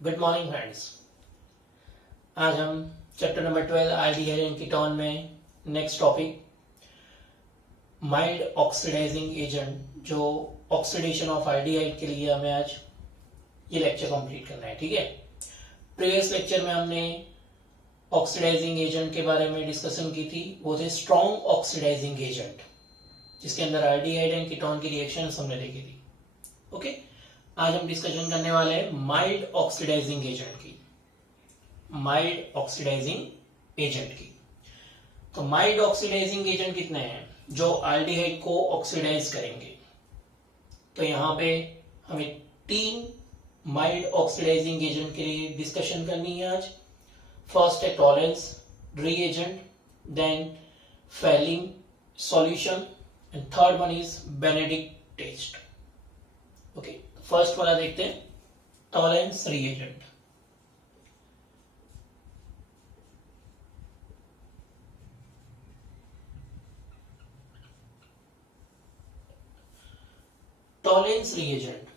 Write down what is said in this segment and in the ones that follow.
Good morning friends. आज हम chapter number 12 aldehyde and ketone में next topic mild oxidising agent, जो oxidation of aldehyde के लिए हमें आज ये लेक्चर कंप्लीट करना है। ठीक है, प्रीवियस लेक्चर में हमने ऑक्सीडाइजिंग एजेंट के बारे में डिस्कशन की थी। वो थे स्ट्रॉन्ग ऑक्सीडाइजिंग एजेंट, जिसके अंदर आल्डिहाइड एंड कीटोन की रिएक्शन हमने देखी थी। ओके, आज हम डिस्कशन करने वाले हैं माइल्ड ऑक्सीडाइजिंग एजेंट की। माइल्ड ऑक्सीडाइजिंग एजेंट की तो माइल्ड ऑक्सीडाइजिंग एजेंट कितने हैं जो आल्डिहाइड को ऑक्सीडाइज करेंगे? तो यहां पे हमें 3 माइल्ड ऑक्सीडाइजिंग एजेंट के लिए डिस्कशन करनी है आज। फर्स्ट है Tollens reagent, then Fehling solution and third one is Benedict test. Okay, first वाला देखते हैं, Tollens reagent. Tollens reagent,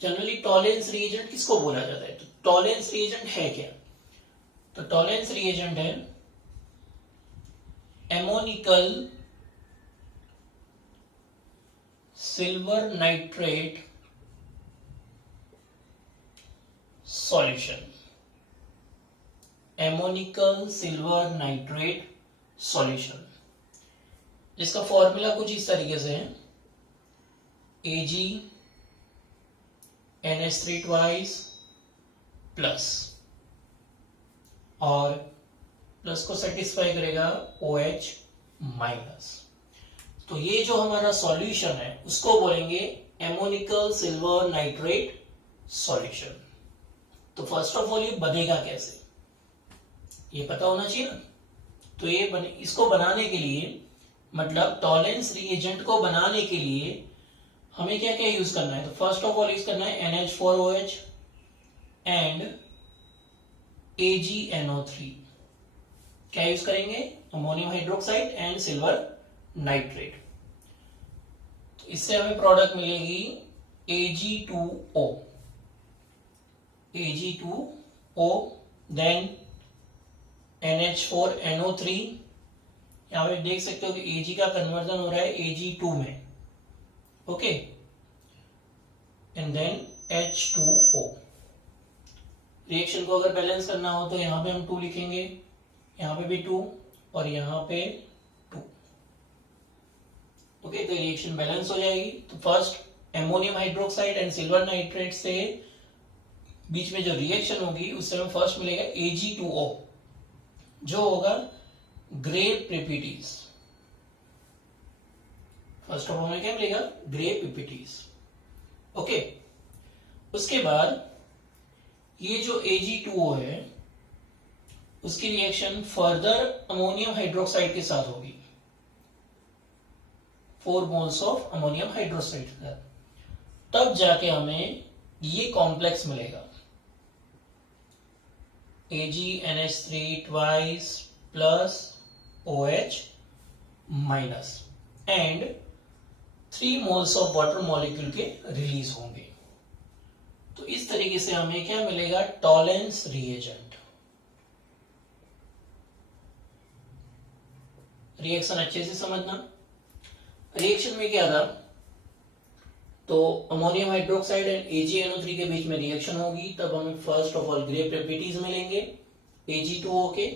generally Tollens reagent किसको बोला जाता है? तो टॉलेंस रीएजेंट है क्या? तो टॉलेंस रीएजेंट है ammoniacal silver nitrate solution. Ammoniacal silver nitrate solution, जिसका फॉर्मूला कुछ इस तरीके से है, AgNH3 ट्वाइस प्लस, और प्लस को सेटिस्फाई करेगा OH माइनस। तो ये जो हमारा सॉल्यूशन है उसको बोलेंगे एमोनिकल सिल्वर नाइट्रेट सॉल्यूशन। तो फर्स्ट ऑफ ऑल ये बनेगा कैसे, ये पता होना चाहिए ना। तो ये इसको बनाने के लिए, मतलब टॉलेंस रिएजेंट को बनाने के लिए हमें क्या क्या यूज करना है? तो फर्स्ट ऑफ ऑल यूज करना है NH4OH एंड AgNO3। क्या यूज करेंगे? Ammonium hydroxide and silver nitrate. तो इससे हमें प्रोडक्ट मिलेगी Ag2O, देन NH4NO3। यहां पे देख सकते हो कि Ag का कन्वर्जन हो रहा है Ag2 में। Okay, and then H2O। Reaction को अगर बैलेंस करना हो तो यहां पे हम 2 लिखेंगे, यहां पे भी 2 और यहां पे 2। ओके, तो रिएक्शन बैलेंस हो जाएगी। तो first ammonium hydroxide and silver nitrate से बीच में जो रिएक्शन होगी उससे हमें फर्स्ट मिलेगा Ag2O, जो होगा ग्रे पिपिटीज। फर्स्ट ऑफ हमें क्या मिलेगा? ग्रे पिपिटीज। ओके, उसके बाद ये जो Ag2O है उसकी रिएक्शन फर्दर अमोनियम हाइड्रोक्साइड के साथ होगी, 4 मोल्स ऑफ अमोनियम हाइड्रोक्साइड के साथ। तब जाके हमें ये कॉम्प्लेक्स मिलेगा AgNH3 twice plus OH minus and 3 moles of water molecule के रिलीज होंगे। तो इस तरीके से हमें क्या मिलेगा? Tollens reagent. रिएक्शन अच्छे से समझना। रिएक्शन में क्या था? तो अमोनियम हाइड्रोक्साइड एंड AgNO3 के बीच में रिएक्शन होगी, तब हमें फर्स्ट ऑफ ऑल ग्रे पिपिटीज मिलेंगे Ag2O के।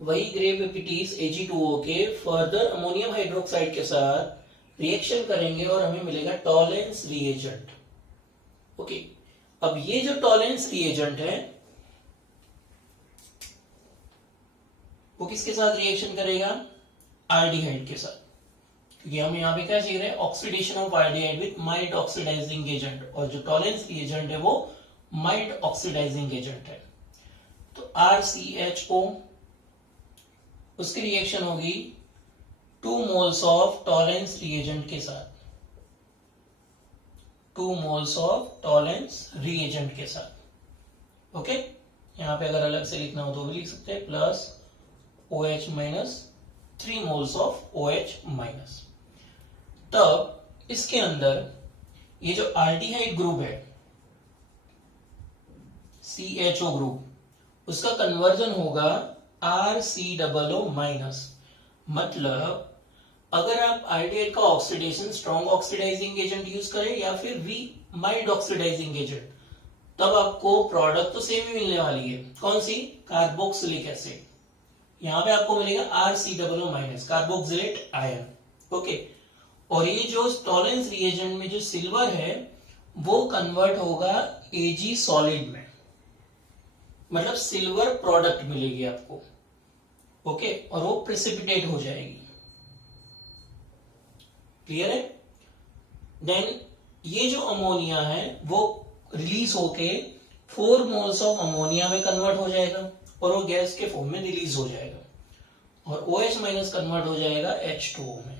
वही ग्रे पिपिटीज Ag2O के फर्दर अमोनियम हाइड्रोक्साइड के साथ रिएक्शन करेंगे और हमें मिलेगा टॉलेंस रिएजेंट। ओके, अब ये जो टॉलेंस रिएजेंट है वो किसके साथ रिएक्शन करेगा? आल्डिहाइड के साथ, क्योंकि हम यहाँ पे क्या सीख रहे हैं? Oxidation of aldehyde with mild oxidising agent, और जो टॉलेंस रिएजेंट है वो माइल्ड ऑक्सीडाइजिंग एजेंट है। तो RCHO, उसकी रिएक्शन होगी 2 मोल्स ऑफ टॉलेंस रिएजेंट के साथ, 2 मोल्स ऑफ टॉलेंस रिएजेंट के साथ। ओके, यहां पे अगर अलग से लिखना हो तो भी लिख सकते हैं, plus OH minus 3 moles of OH minus. तब इसके अंदर ये जो आल्डिहाइड ग्रुप है CHO ग्रुप, उसका कन्वर्जन होगा RCOO माइनस। मतलब अगर आप आइडियल का oxidation strong oxidising agent use करें या फिर वीक माइल्ड ऑक्सीडाइजिंग एजेंट, तब आपको प्रोडक्ट तो सेम ही मिलने वाली है। कौन सी? Carboxylic acid. यहां पे आपको मिलेगा RCOO minus, carboxylate ion. Okay, और ये जो टॉलेंस रिएजेंट में जो सिल्वर है वो कन्वर्ट होगा Ag सॉलिड में, मतलब सिल्वर प्रोडक्ट मिलेगी आपको। ओके, और वो प्रेसिपिटेट हो जाएगी। क्लियर है? देन ये जो अमोनिया है वो रिलीज होके 4 मोल्स ऑफ अमोनिया में कन्वर्ट हो जाएगा और वो गैस के फॉर्म में रिलीज हो जाएगा और OH माइनस कन्वर्ट हो जाएगा H2O में।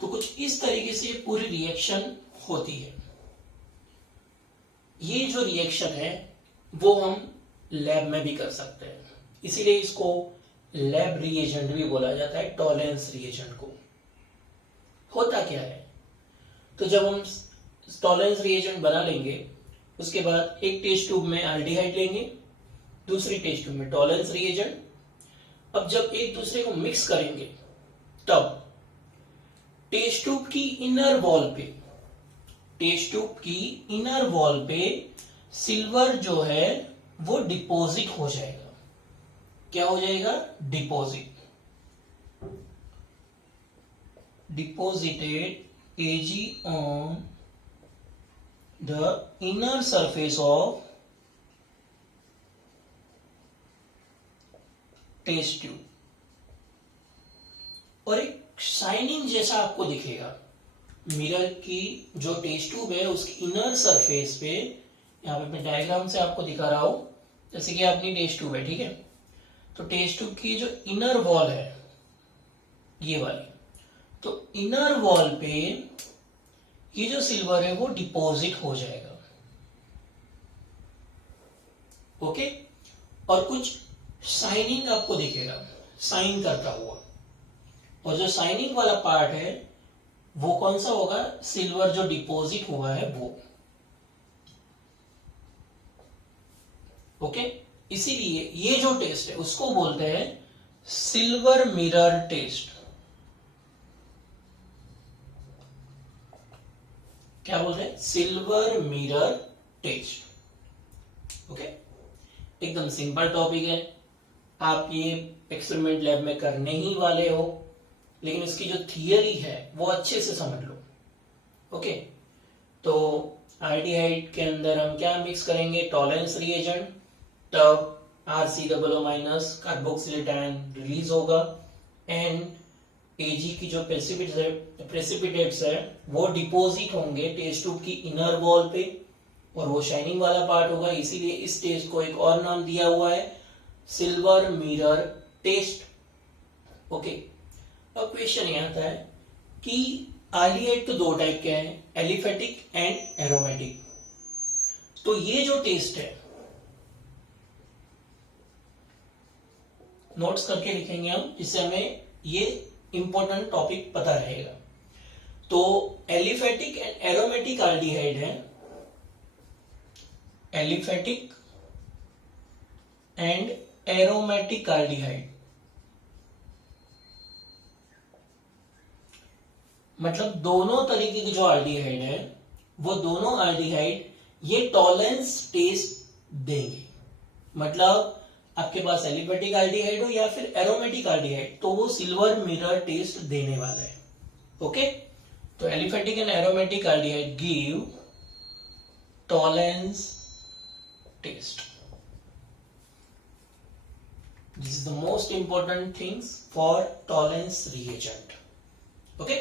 तो कुछ इस तरीके से पूरी रिएक्शन होती है। ये जो रिएक्शन है वो हम लैब में भी कर सकते हैं, इसीलिए इसको लैब रिएजेंट भी बोला जाता है, टॉलेंस रिएजेंट को। होता क्या है, तो जब हम टॉलेंस रिएजेंट बना लेंगे उसके बाद एक टेस्ट ट्यूब में एल्डिहाइड लेंगे, दूसरी टेस्ट ट्यूब में टॉलेंस रिएजेंट। अब जब एक दूसरे को मिक्स करेंगे तब टेस्ट ट्यूब की इनर वॉल पे सिल्वर जो है वो डिपॉजिट हो जाएगा। क्या हो जाएगा? Deposited Ag on the inner surface of test tube, और एक शाइनिंग जैसा आपको दिखेगा। मिरर की जो टेस्ट ट्यूब है उसकी इनर सरफेस पे, यहाँ पे मैं डायग्राम से आपको दिखा रहा हूं, जैसे कि अपनी टेस्ट ट्यूब है, ठीक है। तो टेस्ट ट्यूब की जो इनर वॉल है ये वाली, तो इनर वॉल पे ये जो सिल्वर है वो डिपॉजिट हो जाएगा। ओके, और कुछ शाइनिंग आपको दिखेगा, शाइन करता हुआ, और जो शाइनिंग वाला पार्ट है वो कौन सा होगा? सिल्वर जो डिपॉजिट हुआ है वो। ओके, इसीलिए ये जो टेस्ट है उसको बोलते हैं सिल्वर मिरर टेस्ट। क्या बोलते हैं? Silver mirror test. ओके, एकदम सिंपल टॉपिक है, आप ये एक्सपेरिमेंट लैब में करने ही वाले हो, लेकिन इसकी जो थियरी है वो अच्छे से समझ लो। ओके, तो आल्डिहाइड के अंदर हम क्या मिक्स करेंगे? टॉलेंस रिएजेंट, तब RCOO minus carboxylate ion release होगा एंड Ag की जो प्रेसिपिटेट्स है वो डिपॉजिट होंगे टेस्ट ट्यूब की इनर वॉल पे, और वो शाइनिंग वाला पार्ट होगा। इसीलिए इस टेस्ट को एक और नाम दिया हुआ है सिल्वर मिरर टेस्ट। ओके, अब क्वेश्चन ये आता है कि आल्डिहाइड तो दो टाइप के हैं, एलिफेटिक एंड एरोमेटिक। तो ये जो टेस्ट है नोट्स करके लिखेंगे हम, जिससे हमें ये इंपॉर्टेंट टॉपिक पता रहेगा। तो एलिफेटिक एंड एरोमेटिक आल्डिहाइड है, एलिफेटिक एंड एरोमेटिक आल्डिहाइड, मतलब दोनों तरीके की जो आल्डिहाइड है वो दोनों आल्डिहाइड ये टॉलेंस टेस्ट देंगे। मतलब आपके पास एलिफेटिक आल्डिहाइड हो या फिर एरोमेटिक आल्डिहाइड, तो वो सिल्वर मिरर टेस्ट देने वाला है। ओके, तो aliphatic and aromatic aldehyde give Tollens test. This is the most important things for Tollens reagent. Okay,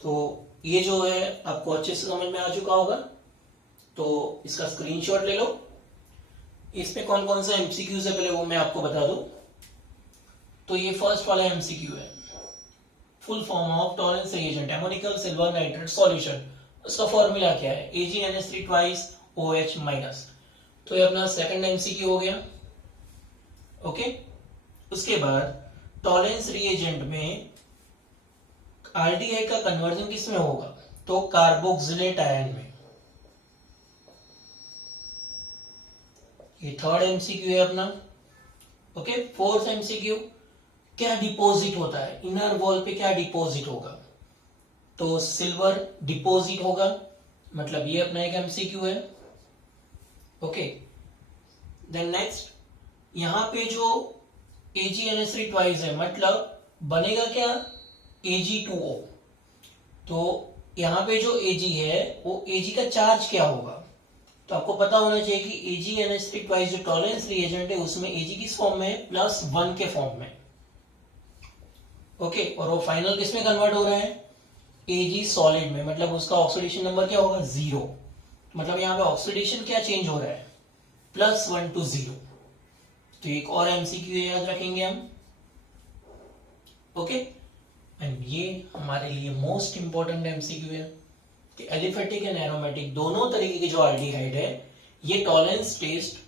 तो ये जो है आपको अच्छे से समझ में आ चुका होगा, तो इसका स्क्रीनशॉट ले लो। इसमें कौन कौन सा एमसीक्यूज है पहले वो मैं आपको बता दूं। तो ये फर्स्ट वाला एमसीक्यू है, full form of Tollens reagent ammoniacal silver nitrate solution, उसका फॉर्मूला क्या है? AgNH3 twice OH minus. तो ये अपना सेकंड एमसीक्यू हो गया। ओके, उसके बाद टॉलेंस रिएजेंट में आल्डिहाइड का कन्वर्जन किसमें होगा? तो कार्बोक्सिलेट आयन में, ये थर्ड एमसीक्यू है अपना। ओके, फोर्थ एमसीक्यू, क्या डिपॉजिट होता है इनर वॉल पे, क्या डिपॉजिट होगा? तो सिल्वर डिपॉजिट होगा, मतलब ये अपना एक एमसीक्यू है। ओके, देन नेक्स्ट, यहां पे जो AgNH3 ट्वाइस है, मतलब बनेगा क्या? Ag2O। तो यहां पे जो Ag है वो Ag का चार्ज क्या होगा? तो आपको पता होना चाहिए कि AgNH3 ट्वाइस जो टॉलरेंस रिएजेंट है उसमें Ag किस फॉर्म में है? +1 के फॉर्म में। ओके, और वो फाइनल किस में कन्वर्ट हो रहा है? Ag सॉलिड में, मतलब उसका ऑक्सीडेशन नंबर क्या होगा? 0। मतलब यहां पे ऑक्सीडेशन क्या चेंज हो रहा है? +1 to 0। तो एक और एमसीक्यू याद रखेंगे हम। ओके, एंड ये हमारे लिए मोस्ट इंपॉर्टेंट एमसीक्यू है कि एलिफेटिक एंड एरोमेटिक दोनों तरीके के जो एल्डिहाइड है ये टॉलरेंस टेस्ट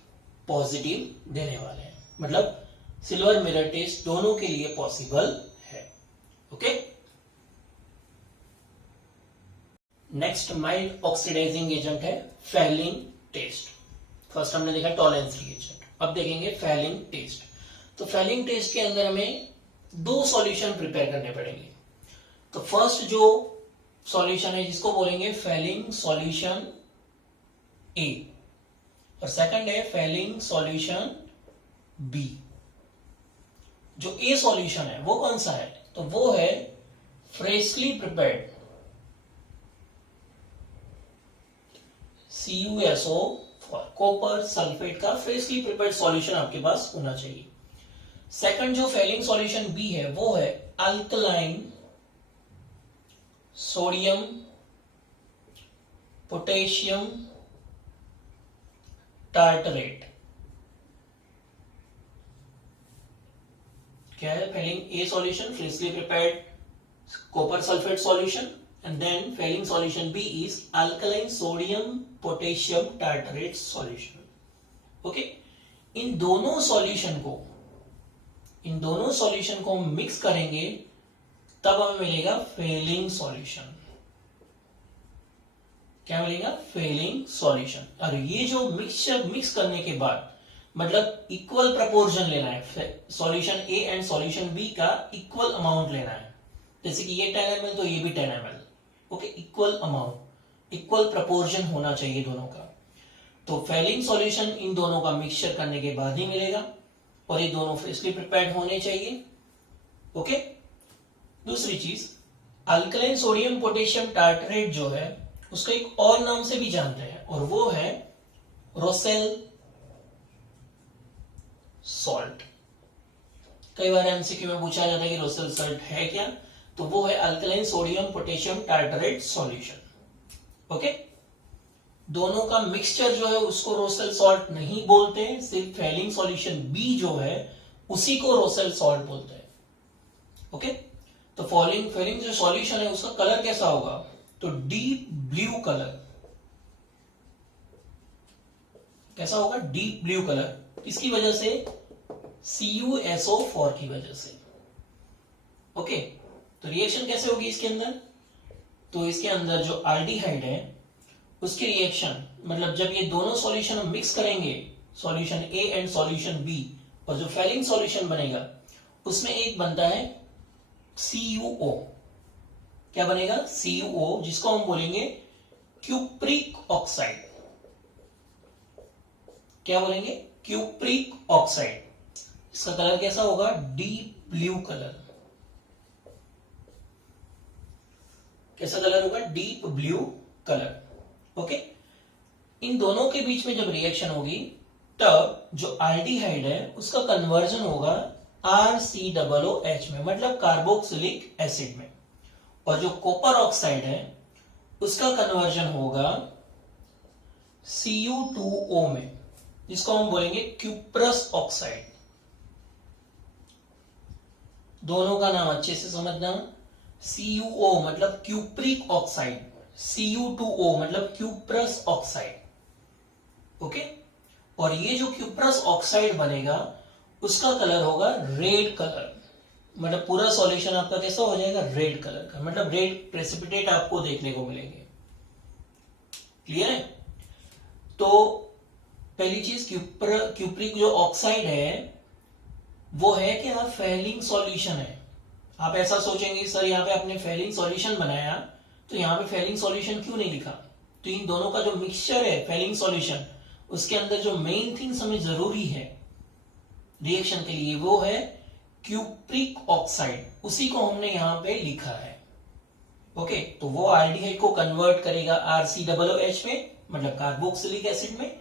पॉजिटिव देने वाले हैं, मतलब सिल्वर मिरर टेस्ट दोनों के लिए पॉसिबल है। Okay, next mild oxidising agent है फेलिंग टेस्ट। फर्स्ट हमने देखा टॉलरेंस रिएजेंट, अब देखेंगे फेलिंग टेस्ट। तो फेलिंग टेस्ट के अंदर हमें दो सॉल्यूशन प्रिपेयर करने पड़ेंगे। तो फर्स्ट जो सॉल्यूशन है जिसको बोलेंगे फेलिंग सॉल्यूशन ए, और सेकंड है फेलिंग सॉल्यूशन बी। जो ए सॉल्यूशन है वो कौन सा है? तो वो है freshly prepared CuSO for copper sulphate का फ्रेशली प्रिपेयर्ड सॉल्यूशन आपके पास होना चाहिए। सेकंड जो फेलिंग सॉल्यूशन बी है वो है अल्कलाइन सोडियम पोटेशियम टार्टरेट। क्या है Fehling A solution? Freshly prepared copper sulphate solution, and then failing solution B is alkaline sodium potassium tartrate solution. Okay, इन दोनों सॉल्यूशन को मिक्स करेंगे तब हमें मिलेगा फेलिंग सॉल्यूशन। क्या मिलेगा? Fehling solution. और ये जो मिक्सचर मिक्स करने के बाद मतलब इक्वल प्रपोर्शन लेना है, solution A and solution B का इक्वल अमाउंट लेना है। जैसे कि ये 10 ml तो ये भी 10 ml। Okay, equal amount, equal proportion होना चाहिए दोनों का। तो फेलिंग सॉल्यूशन इन दोनों का मिक्सचर करने के बाद ही मिलेगा, और ये दोनों फ्रेशली प्रिपेयर्ड होने चाहिए। ओके, दूसरी चीज, अल्कलाइन सोडियम पोटेशियम टार्टरेट जो है उसका एक और नाम से भी जानते हैं, और वो है रोसेल सॉल्ट। कई बार एमसीक्यू में पूछा जाता है कि रोसेल सॉल्ट है क्या? तो वो है alkaline sodium potassium tartrate solution. Okay, दोनों का मिक्सचर जो है उसको रोसेल सॉल्ट नहीं बोलते हैं, सिर्फ फेलिंग सॉल्यूशन बी जो है उसी को रोसेल सॉल्ट बोलते हैं। ओके, तो फेलिंग जो सॉल्यूशन है उसका कलर कैसा होगा? तो डीप ब्लू कलर। कैसा होगा? Deep blue colour. किसकी वजह से? CuSO4 की वजह से। ओके, तो रिएक्शन कैसे होगी इसके अंदर? तो इसके अंदर जो एल्डिहाइड है उसकी रिएक्शन, मतलब जब ये दोनों सॉल्यूशन हम मिक्स करेंगे, solution A and solution B, और जो फेलिंग सॉल्यूशन बनेगा उसमें एक बनता है CuO। क्या बनेगा? CuO, जिसको हम बोलेंगे क्यूप्रिक ऑक्साइड। क्या बोलेंगे? Cupric oxide. इसका कलर कैसा होगा? Deep blue colour. कैसा कलर होगा? Deep blue colour. ओके, इन दोनों के बीच में जब रिएक्शन होगी तब जो एल्डिहाइड है उसका कन्वर्जन होगा RCOOH में, मतलब कार्बोक्सिलिक एसिड में, और जो कॉपर ऑक्साइड है उसका कन्वर्जन होगा Cu2O में, जिसको हम बोलेंगे क्यूप्रस ऑक्साइड। दोनों का नाम अच्छे से समझना। CuO मतलब क्यूप्रिक ऑक्साइड, Cu2O मतलब क्यूप्रस ऑक्साइड। ओके, और ये जो क्यूप्रस ऑक्साइड बनेगा उसका कलर होगा रेड कलर, मतलब पूरा सॉल्यूशन आपका कैसा हो जाएगा, रेड कलर का, मतलब रेड प्रेसिपिटेट आपको देखने को मिलेंगे। क्लियर है? तो पहली चीज क्यूप्रिक जो ऑक्साइड है वो है क्या, फेलिंग सॉल्यूशन है। आप ऐसा सोचेंगे सर यहाँ पे आपने फेलिंग सॉल्यूशन बनाया तो यहाँ पे फेलिंग सॉल्यूशन क्यों नहीं लिखा। तो इन दोनों का जो मिक्सचर है फेलिंग सॉल्यूशन, उसके अंदर जो मेन थिंग्स हमें जरूरी है रिएक्शन के लिए वो है क्यूप्रिक ऑक्साइड, उसी को हमने यहाँ पे लिखा है। ओके, तो वो आल्डिहाइड को कन्वर्ट करेगा RCOOH में, मतलब कार्बोक्सिलिक एसिड में,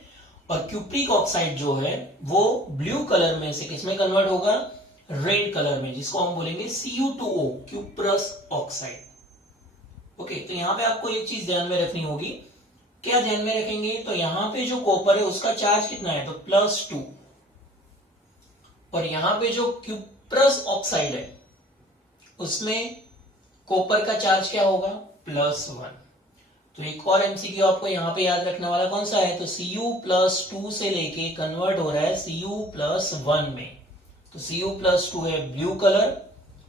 और क्यूप्रिक ऑक्साइड जो है वो ब्लू कलर में से किसमें कन्वर्ट होगा, रेड कलर में, जिसको हम बोलेंगे Cu2O, क्यूप्रस ऑक्साइड। ओके, तो यहाँ पे आपको एक चीज ध्यान में रखनी होगी। क्या ध्यान में रखेंगे, तो यहाँ पे जो कॉपर है उसका चार्ज कितना है, तो +2, और यहाँ पे जो क्यूप्रस ऑक्साइड है उसमें कॉपर का चार्ज क्या होगा, +1। तो एक और एमसीक्यू आपको यहाँ पे याद रखने वाला कौन सा है, तो Cu+2 से लेके कन्वर्ट हो रहा है Cu+1 में। तो Cu+2 है blue colour,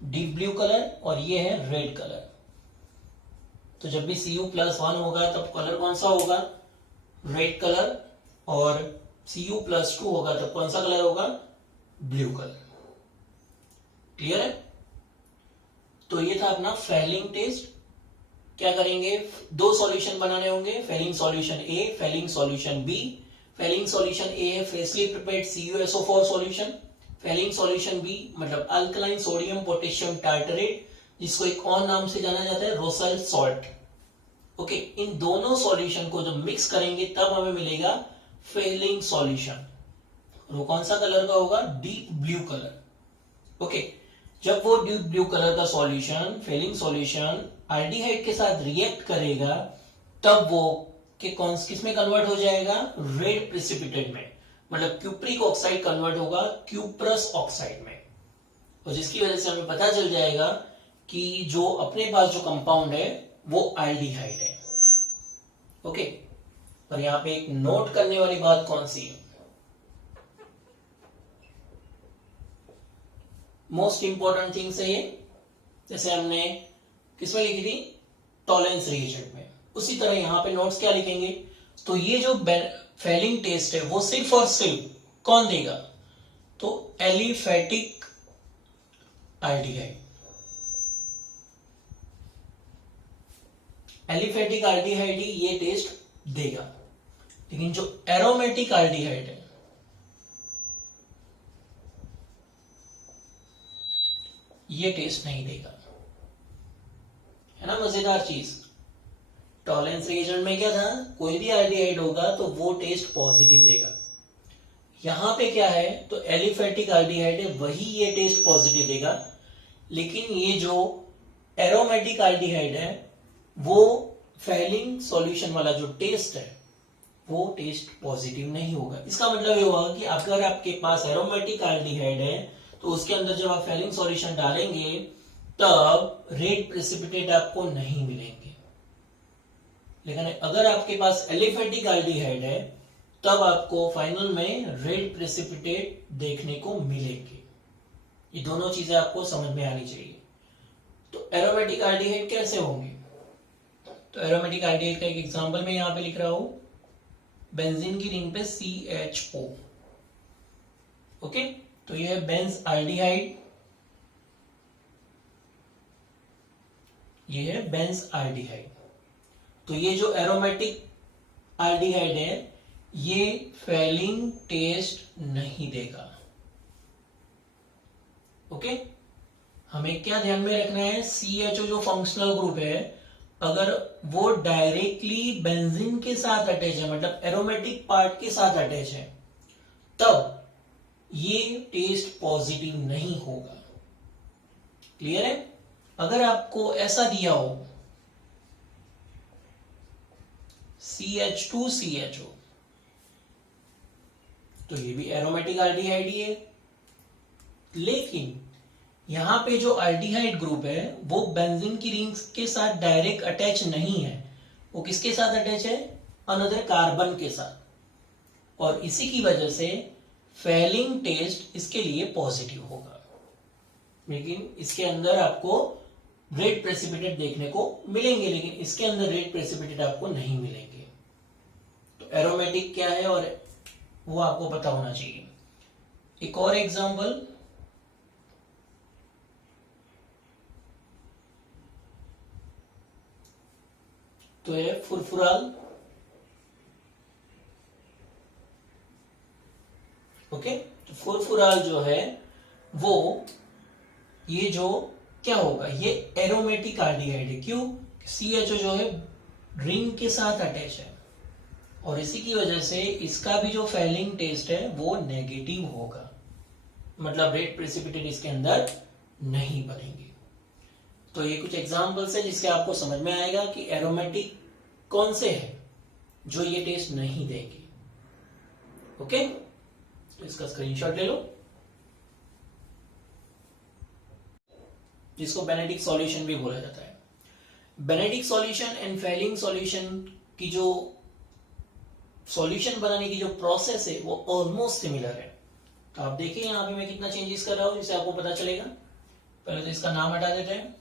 deep blue colour, और ये है रेड कलर। तो जब भी Cu+1 होगा तब कलर कौन सा होगा, रेड कलर, और Cu+2 होगा तब कौन सा कलर होगा, ब्लू कलर। क्लियर है? तो ये था अपना फेलिंग टेस्ट। क्या करेंगे, दो सॉल्यूशन बनाने होंगे, Fehling solution A, Fehling solution B. Fehling solution A है freshly prepared CuSO4 solution. Fehling solution B मतलब अल्कलाइन सोडियम पोटेशियम टार्टरेट, जिसको एक और नाम से जाना जाता है रोसेल सॉल्ट। ओके, इन दोनों सॉल्यूशन को जब मिक्स करेंगे तब हमें मिलेगा फेलिंग सॉल्यूशन। वो कौन सा कलर का होगा, डीप ब्लू कलर। ओके, जब वो डीप ब्लू कलर का सॉल्यूशन, फेलिंग सॉल्यूशन आल्डिहाइड के साथ रिएक्ट करेगा तब वो किस में कन्वर्ट हो जाएगा, रेड प्रेसिपिटेट में, मतलब क्यूप्रिक ऑक्साइड कन्वर्ट होगा क्यूप्रस ऑक्साइड में, और जिसकी वजह से हमें पता चल जाएगा कि जो अपने पास जो कंपाउंड है वो आल्डिहाइड है। ओके, और यहां पे एक नोट करने वाली बात कौन सी है, मोस्ट इंपॉर्टेंट थिंग्स है ये। जैसे हमने किसमें लिखी थी, टॉलेंस रिएजेंट में, उसी तरह यहां पे नोट्स क्या लिखेंगे, तो ये जो फेलिंग टेस्ट है वो सिर्फ और सिर्फ कौन देगा, तो एलिफेटिक आल्डिहाइड। एलिफेटिक आल्डिहाइड ही ये टेस्ट देगा, लेकिन जो एरोमेटिक आल्डिहाइड है ये टेस्ट नहीं देगा, है ना। मजेदार चीज, टॉलेंस रिएजेंट में क्या था, कोई भी आल्डिहाइड होगा तो वो टेस्ट पॉजिटिव देगा। यहां पे क्या है, तो एलिफेटिक आल्डिहाइड है वही ये टेस्ट पॉजिटिव देगा, लेकिन ये जो एरोमेटिक आल्डिहाइड है वो फेलिंग सॉल्यूशन वाला जो टेस्ट है वो टेस्ट पॉजिटिव नहीं होगा। इसका मतलब ये होगा कि अगर आपके पास एरोमेटिक आल्डिहाइड है तो उसके अंदर जब आप फेलिंग सॉल्यूशन डालेंगे तब रेड प्रेसिपिटेट आपको नहीं मिलेंगे, लेकिन अगर आपके पास एलिफेटिक आल्डिहाइड है तब आपको फाइनल में रेड प्रेसिपिटेट देखने को मिलेंगे। ये दोनों चीजें आपको समझ में आनी चाहिए। तो एरोमेटिक आल्डिहाइड कैसे होंगे, तो एरोमेटिक आल्डिहाइड का एक एग्जांपल मैं यहां पे लिख रहा हूं, बेंजीन की रिंग पे CHO। ओके, तो ये है बेंज आल्डिहाइड, ये है बेंज आल्डिहाइड। तो ये जो एरोमेटिक आल्डिहाइड है ये फेलिंग टेस्ट नहीं देगा। ओके, हमें क्या ध्यान में रखना है, CHO जो फंक्शनल ग्रुप है अगर वो डायरेक्टली बेंजीन के साथ अटैच है, मतलब एरोमेटिक पार्ट के साथ अटैच है, तब ये टेस्ट पॉजिटिव नहीं होगा। क्लियर है? अगर आपको ऐसा दिया हो CH2CHO तो ये भी एरोमेटिक आल्डिहाइड ही है, लेकिन यहां पे जो आल्डिहाइड ग्रुप है वो बेंजीन की रिंग्स के साथ डायरेक्ट अटैच नहीं है, वो किसके साथ अटैच है, अनदर कार्बन के साथ, और इसी की वजह से फेलिंग टेस्ट इसके लिए पॉजिटिव होगा। लेकिन इसके अंदर आपको रेड प्रेसिपिटेट देखने को मिलेंगे, लेकिन इसके अंदर रेड प्रेसिपिटेट आपको नहीं मिलेंगे। तो एरोमेटिक क्या है और वो आपको पता होना चाहिए। एक और एग्जांपल, तो है फुरफुराल। ओके, तो फुरफुराल जो है वो ये जो क्या होगा, ये एरोमेटिक आल्डिहाइड है। क्यों? CHO जो है रिंग के साथ अटैच है और इसी की वजह से इसका भी जो फेलिंग टेस्ट है वो नेगेटिव होगा, मतलब रेड प्रेसिपिटेट इसके अंदर नहीं बनेंगे। तो ये कुछ एग्जांपल्स है जिससे आपको समझ में आएगा कि एरोमेटिक कौन से हैं जो ये टेस्ट नहीं देंगे। ओके, तो इसका स्क्रीनशॉट ले लो, जिसको बेनेडिक्ट सॉल्यूशन भी बोला जाता है। Benedict solution and Fehling solution की जो सॉल्यूशन बनाने की जो प्रोसेस है वो ऑलमोस्ट सिमिलर है। तो आप देखिए यहां पे मैं कितना चेंजेस कर रहा हूं जिससे आपको पता चलेगा। पहले तो इसका नाम हटा देते हैं,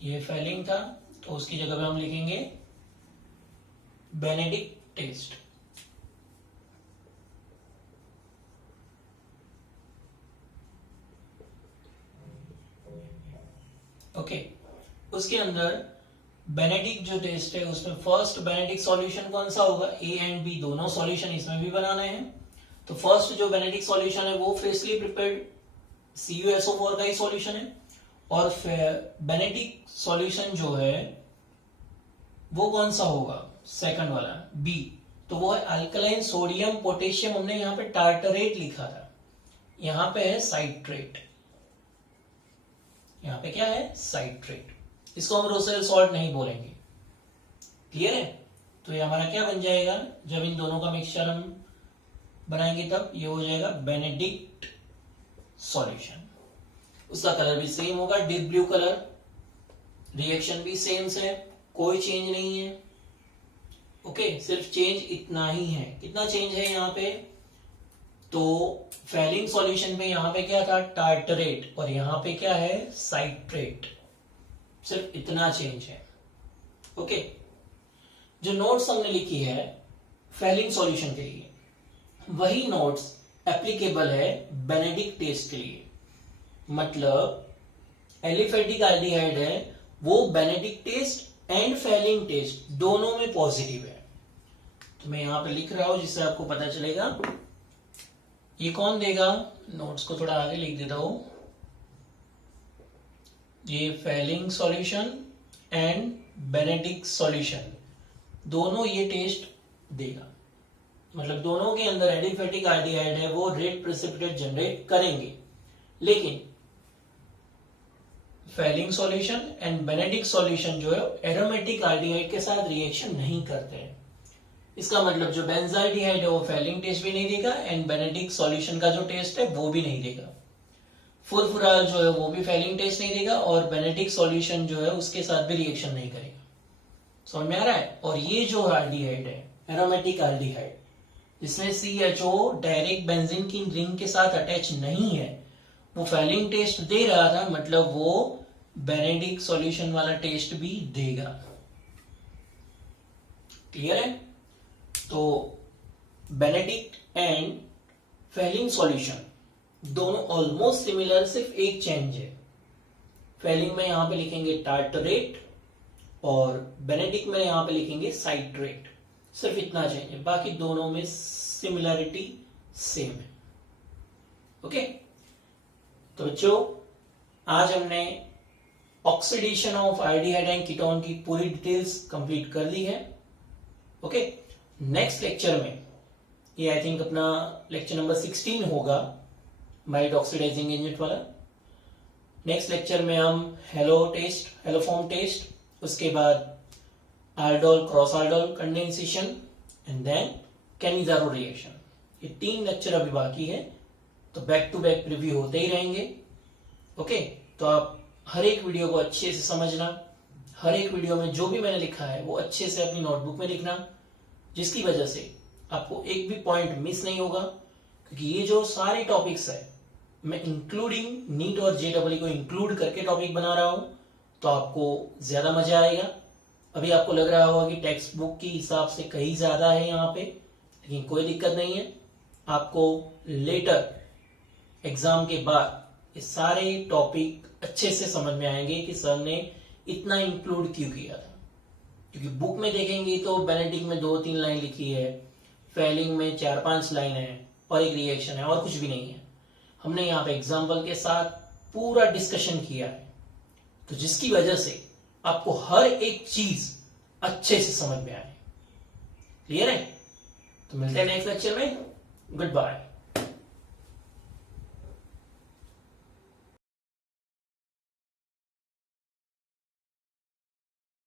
ये फेलिंग था तो उसकी जगह पे हम लिखेंगे बेनेडिक्ट टेस्ट। ओके, उसके अंदर बेनेडिक्ट जो टेस्ट है उसमें फर्स्ट बेनेडिक्ट सॉल्यूशन कौन सा होगा, ए एंड बी दोनों सॉल्यूशन इसमें भी बनाने हैं। तो फर्स्ट जो बेनेडिक्ट सॉल्यूशन है वो फ्रेशली प्रिपेयर्ड CuSO4 का ही सॉल्यूशन है, और बेनेडिक्ट सॉल्यूशन जो है वो कौन सा होगा, सेकंड वाला बी, तो वो है अल्कलाइन सोडियम पोटेशियम। हमने यहाँ पे टार्टरेट लिखा था, यहाँ पे है साइट्रेट, यहाँ पे क्या है साइट्रेट। इसको हम रोसेल सॉल्ट नहीं बोलेंगे, क्लियर है। तो ये हमारा क्या बन जाएगा, जब इन दोनों का मिक्सचर हम बनाएंगे तब ये हो जाएगा बेनेडिक्ट सॉल्यूशन। उसका कलर भी सेम होगा, डीप ब्लू कलर, रिएक्शन भी सेम से, कोई चेंज नहीं है। ओके, सिर्फ चेंज इतना ही है। कितना चेंज है यहाँ पे, तो फेलिंग सॉल्यूशन में यहाँ पे क्या था टार्टरेट और यहाँ पे क्या है साइट्रेट, सिर्फ इतना चेंज है। ओके, जो नोट्स हमने लिखी है फेलिंग सॉल्यूशन के लिए वही नोट्स एप्लीकेबल है बेनेडिक्ट टेस्ट के लिए। मतलब एलिफेटिक एल्डिहाइड है वो Benedict test and Fehling test दोनों में पॉजिटिव है। तो मैं यहां पे लिख रहा हूं जिससे आपको पता चलेगा। ये कौन देगा, नोट्स को थोड़ा आगे लिख देता हूं। ये Fehling solution and Benedict solution दोनों ये टेस्ट देगा, मतलब दोनों के अंदर एलिफेटिक एल्डिहाइड है वो रेड प्रेसिपिटेट जनरेट करेंगे, लेकिन Fehling solution and Benedict solution जो है एरोमेटिक एल्डिहाइड के साथ रिएक्शन नहीं करते हैं। इसका मतलब जो बेंजाल्डिहाइड है वो फेलिंग टेस्ट भी नहीं देगा एंड बेनेडिक्ट सॉल्यूशन का जो टेस्ट है वो भी नहीं देगा। फुरफुराल जो है वो भी फेलिंग टेस्ट नहीं देगा और बेनेडिक्ट सॉल्यूशन जो है उसके साथ भी रिएक्शन नहीं करेगा। समझ में आ रहा है। और ये जो एल्डिहाइड है एरोमेटिक एल्डिहाइड जिसमें CHO डायरेक्ट बेंजीन की रिंग के साथ अटैच नहीं है, वो फेलिंग टेस्ट दे रहा था, मतलब वो बेनेडिक्ट सॉल्यूशन वाला टेस्ट भी देगा। क्लियर है। तो बेनेडिक्ट एंड फेलिंग सॉल्यूशन दोनों ऑलमोस्ट सिमिलर, सिर्फ एक चेंज है। फेलिंग में यहां पे लिखेंगे टार्टरेट और बेनेडिक्ट में यहां पे लिखेंगे साइट्रेट, सिर्फ इतना चेंज है, बाकी दोनों में सिमिलरिटी सेम है। ओके, तो बच्चों आज हमने oxidation of aldehyde and ketone की पूरी डिटेल्स कंप्लीट कर दी है। ओके, नेक्स्ट लेक्चर में ये आई थिंक अपना लेक्चर नंबर 16 होगा, माइल्ड ऑक्सीडाइजिंग एजेंट वाला। नेक्स्ट लेक्चर में हम हेलोफॉर्म टेस्ट, उसके बाद aldol cross aldol condensation and then Cannizzaro reaction, ये 3 लेक्चर अभी बाकी है। तो बैक टू बैक प्रीव्यू होते ही रहेंगे। ओके, तो आप हर एक वीडियो को अच्छे से समझना, हर एक वीडियो में जो भी मैंने लिखा है वो अच्छे से अपनी नोटबुक में लिखना, जिसकी वजह से आपको एक भी पॉइंट मिस नहीं होगा, क्योंकि ये जो सारे टॉपिक्स है मैं इंक्लूडिंग नीट और जेडब्ल्यू को इंक्लूड करके टॉपिक बना रहा हूं, तो आपको ज्यादा मजा आएगा। अभी आपको लग रहा होगा कि टेक्स्ट बुक के हिसाब से कहीं ज्यादा है यहाँ पे, लेकिन कोई दिक्कत नहीं है। आपको लेटर एग्जाम के बाद ये सारे टॉपिक अच्छे से समझ में आएंगे कि सर ने इतना इंक्लूड क्यों किया था। क्योंकि बुक में देखेंगे तो बेनेडिक्ट में 2-3 लाइन लिखी है, फेलिंग में 4-5 लाइन है और एक रिएक्शन है और कुछ भी नहीं है। हमने यहाँ पे एग्जाम्पल के साथ पूरा डिस्कशन किया है, तो जिसकी वजह से आपको हर एक चीज अच्छे से समझ में आए। क्लियर है? तो मिलते हैं नेक्स्ट लेक्चर में। Good bye.